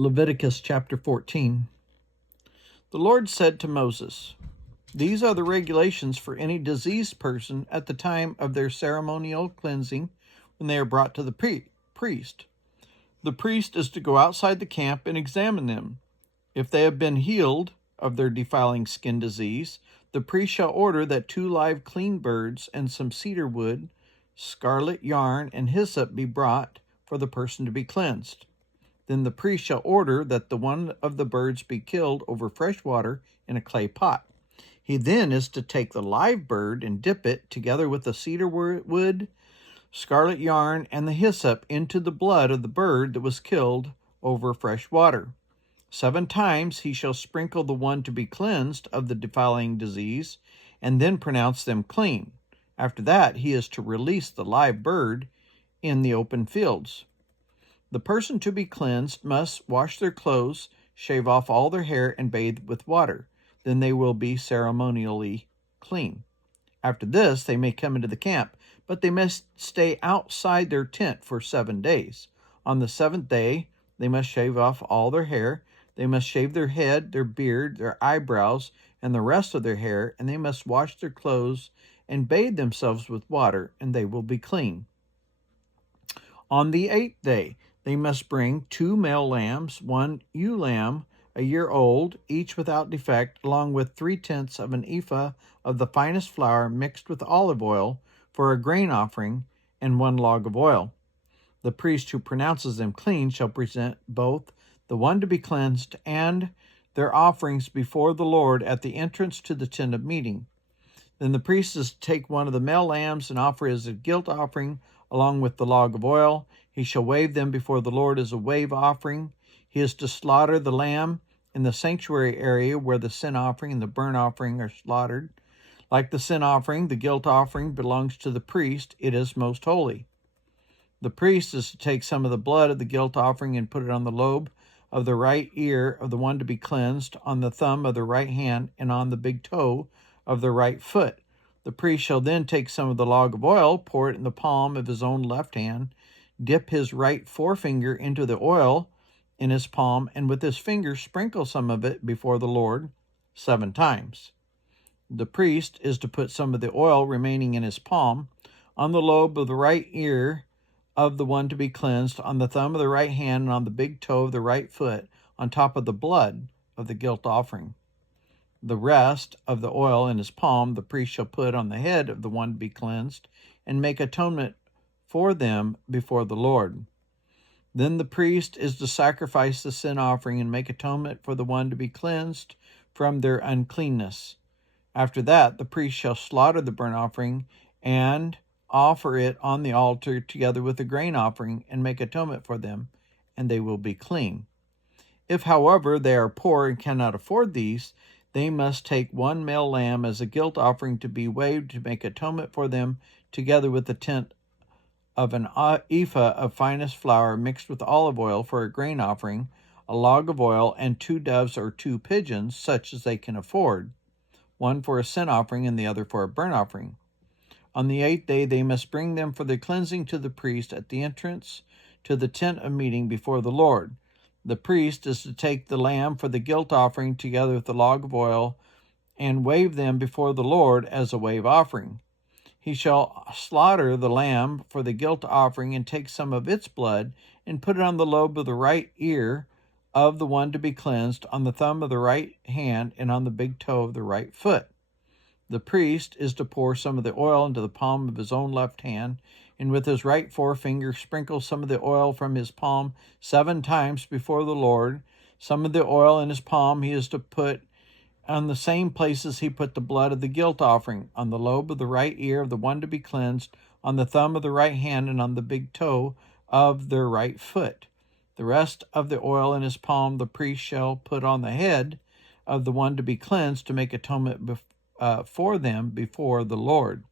Leviticus chapter 14. The Lord said to Moses, "These are the regulations for any diseased person at the time of their ceremonial cleansing when they are brought to the priest. The priest is to go outside the camp and examine them. If they have been healed of their defiling skin disease, the priest shall order that 2 live clean birds and some cedar wood, scarlet yarn, and hyssop be brought for the person to be cleansed. Then the priest shall order that the one of the birds be killed over fresh water in a clay pot. He then is to take the live bird and dip it, together with the cedar wood, scarlet yarn, and the hyssop, into the blood of the bird that was killed over fresh water. 7 times he shall sprinkle the one to be cleansed of the defiling disease, and then pronounce them clean. After that, he is to release the live bird in the open fields. The person to be cleansed must wash their clothes, shave off all their hair, and bathe with water. Then they will be ceremonially clean. After this, they may come into the camp, but they must stay outside their tent for 7 days. On the 7th day, they must shave off all their hair. They must shave their head, their beard, their eyebrows, and the rest of their hair, and they must wash their clothes and bathe themselves with water, and they will be clean. On the 8th day, they must bring 2 male lambs, 1 ewe lamb, a year old, each without defect, along with 3/10 of an ephah of the finest flour mixed with olive oil for a grain offering, and 1 log of oil. The priest who pronounces them clean shall present both the one to be cleansed and their offerings before the Lord at the entrance to the tent of meeting. Then the priest is to take one of the male lambs and offer as a guilt offering along with the log of oil. He shall wave them before the Lord as a wave offering. He is to slaughter the lamb in the sanctuary area where the sin offering and the burnt offering are slaughtered. Like the sin offering, the guilt offering belongs to the priest. It is most holy. The priest is to take some of the blood of the guilt offering and put it on the lobe of the right ear of the one to be cleansed, on the thumb of the right hand, and on the big toe of the right foot. The priest shall then take some of the log of oil, pour it in the palm of his own left hand, dip his right forefinger into the oil in his palm, and with his finger sprinkle some of it before the Lord 7 times. The priest is to put some of the oil remaining in his palm on the lobe of the right ear of the one to be cleansed, on the thumb of the right hand, and on the big toe of the right foot, on top of the blood of the guilt offering. The rest of the oil in his palm the priest shall put on the head of the one to be cleansed, and make atonement for them before the Lord. Then the priest is to sacrifice the sin offering and make atonement for the one to be cleansed from their uncleanness. After that, the priest shall slaughter the burnt offering and offer it on the altar together with the grain offering, and make atonement for them, and they will be clean. If, however, they are poor and cannot afford these, they must take 1 male lamb as a guilt offering to be waved to make atonement for them, together with the tenth of an ephah of finest flour mixed with olive oil for a grain offering, a log of oil, and 2 doves or 2 pigeons, such as they can afford, one for a sin offering and the other for a burnt offering. On the 8th day they must bring them for their cleansing to the priest at the entrance to the tent of meeting before the Lord. The priest is to take the lamb for the guilt offering together with the log of oil and wave them before the Lord as a wave offering. He shall slaughter the lamb for the guilt offering and take some of its blood and put it on the lobe of the right ear of the one to be cleansed, on the thumb of the right hand, and on the big toe of the right foot. The priest is to pour some of the oil into the palm of his own left hand, and with his right forefinger sprinkle some of the oil from his palm 7 times before the Lord. Some of the oil in his palm he is to put on the same places he put the blood of the guilt offering, on the lobe of the right ear of the one to be cleansed, on the thumb of the right hand, and on the big toe of their right foot. The rest of the oil in his palm the priest shall put on the head of the one to be cleansed to make atonement for them before the Lord.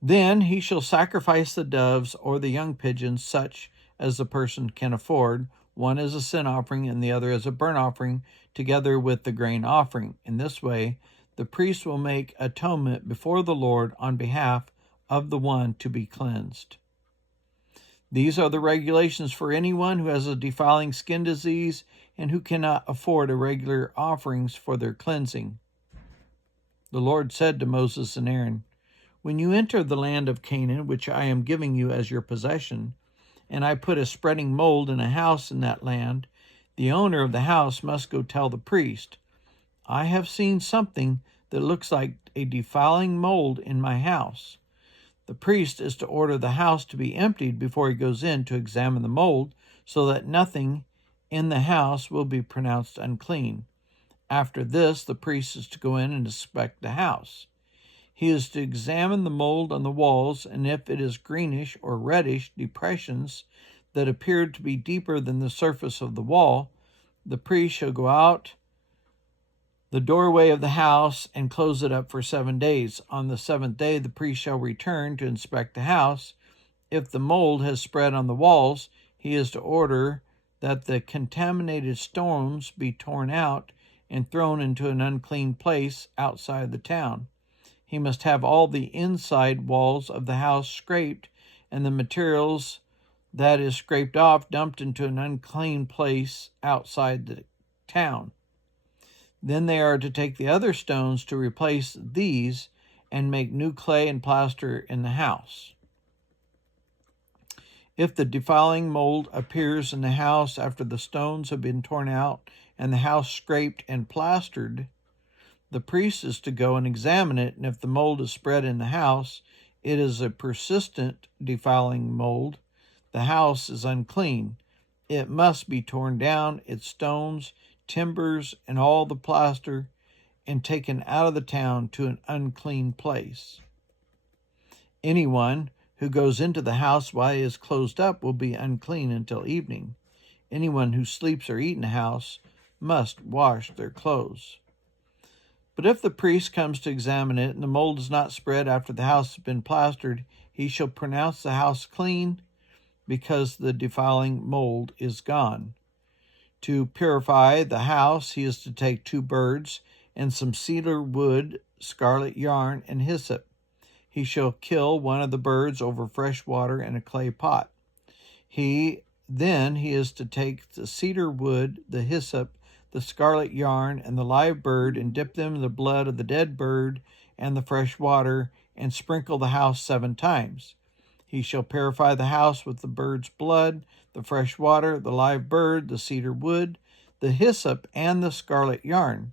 Then he shall sacrifice the doves or the young pigeons, such as the person can afford, one as a sin offering and the other as a burnt offering, together with the grain offering. In this way, the priest will make atonement before the Lord on behalf of the one to be cleansed. These are the regulations for anyone who has a defiling skin disease and who cannot afford a regular offerings for their cleansing. The Lord said to Moses and Aaron, "When you enter the land of Canaan, which I am giving you as your possession, and I put a spreading mold in a house in that land, the owner of the house must go tell the priest, 'I have seen something that looks like a defiling mold in my house.' The priest is to order the house to be emptied before he goes in to examine the mold, so that nothing in the house will be pronounced unclean. After this, the priest is to go in and inspect the house. He is to examine the mold on the walls, and if it is greenish or reddish depressions that appear to be deeper than the surface of the wall, the priest shall go out the doorway of the house and close it up for 7 days. On the 7th day, the priest shall return to inspect the house. If the mold has spread on the walls, he is to order that the contaminated stones be torn out and thrown into an unclean place outside the town. He must have all the inside walls of the house scraped, and the materials that is scraped off dumped into an unclean place outside the town. Then they are to take the other stones to replace these and make new clay and plaster in the house. If the defiling mold appears in the house after the stones have been torn out and the house scraped and plastered, the priest is to go and examine it, and if the mold is spread in the house, it is a persistent defiling mold. The house is unclean. It must be torn down, its stones, timbers, and all the plaster, and taken out of the town to an unclean place. Anyone who goes into the house while it is closed up will be unclean until evening. Anyone who sleeps or eats in the house must wash their clothes. But if the priest comes to examine it, and the mold is not spread after the house has been plastered, he shall pronounce the house clean, because the defiling mold is gone. To purify the house, he is to take 2 birds and some cedar wood, scarlet yarn, and hyssop. He shall kill one of the birds over fresh water in a clay pot. Then he is to take the cedar wood, the hyssop, the scarlet yarn, and the live bird, and dip them in the blood of the dead bird and the fresh water, and sprinkle the house 7 times. He shall purify the house with the bird's blood, the fresh water, the live bird, the cedar wood, the hyssop, and the scarlet yarn.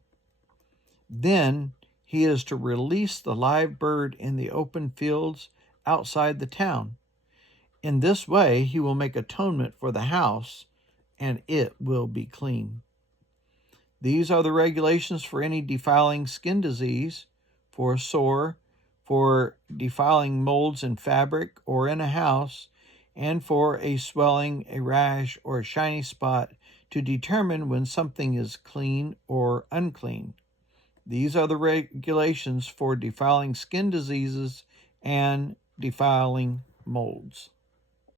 Then he is to release the live bird in the open fields outside the town. In this way he will make atonement for the house, and it will be clean. These are the regulations for any defiling skin disease, for a sore, for defiling molds in fabric or in a house, and for a swelling, a rash, or a shiny spot, to determine when something is clean or unclean. These are the regulations for defiling skin diseases and defiling molds.